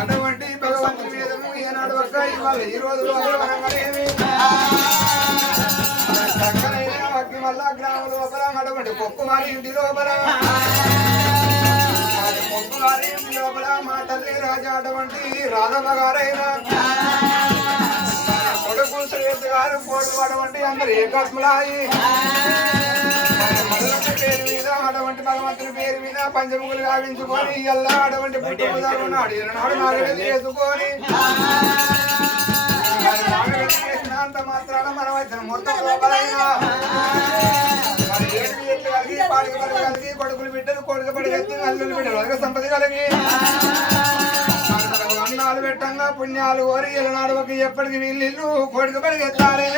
అటువంటి భగవంతుడి మీద ఈనాడు వస్తాయి వాళ్ళ ఈ రోజు అగ్ని వల్ల గ్రామం లోపల అటువంటి పొక్కు మారి ఇంటి లోపల. పొక్కు మారి అందరు ఏకాత్మలాయి. భగవంతుని పేరు మీద పంచముగులు గావించుకొని ఎల్లా అటువంటి పుట్టుకు నాడు నాడు నాలుగు చేసుకొని అంత చేసినంత మాత్రాన మనం వచ్చిన మొత్తం లోపలైనా మరి కలిగి కొడుకులు బిడ్డలు కొడుకు పడి అల్లులు బిడ్డలు అలాగే సంపద కలిగి. అన్నాలు పెట్టంగా పుణ్యాలు ఓరి ఎలనాడు ఒక ఎప్పటికి వీళ్ళు కొడుకు పడి ఎత్తారే.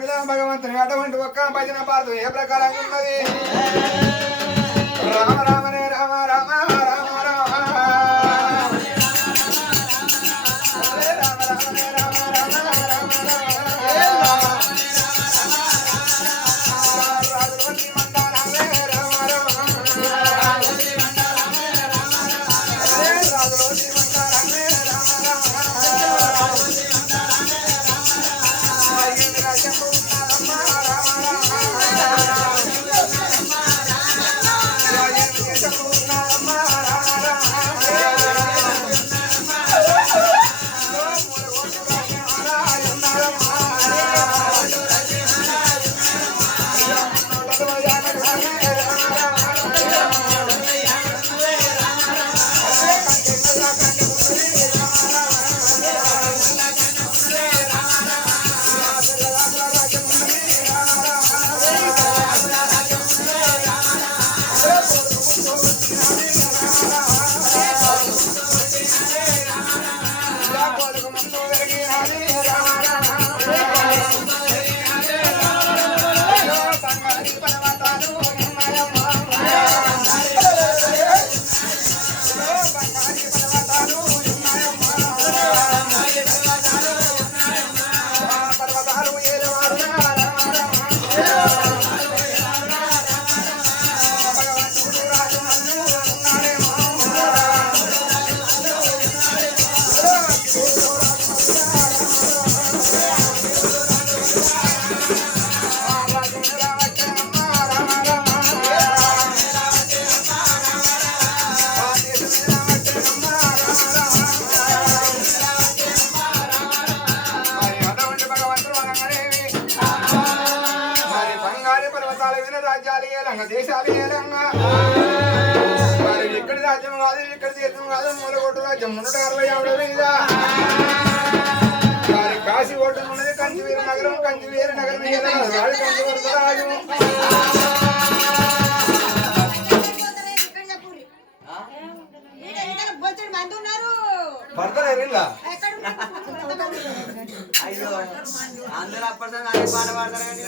కొలనాడు భగవంతుని అటువంటి ఒక్క భజన పాడుతూ ఏ ప్రకారంగా ఉన్నది? రామ రామనే రామ రామ Hare దేశాలు ఏలంగా. మరి ఇక్కడి రాజ్యం కాదు ఇక్కడ దేశం కాదు మూలగొట్టు రాజ్యం నూట అరవై ఆవిడ మీద మరి కాశీ ఓటు ఉన్నది కంచివీర నగరం కంచివీర నగరం ఏలగా రాజు కంచివరద రాజు. మంది ఉన్నారు? అయ్యో అందరూ అప్పటిదాకా అదే పాట పాడతారు కానీ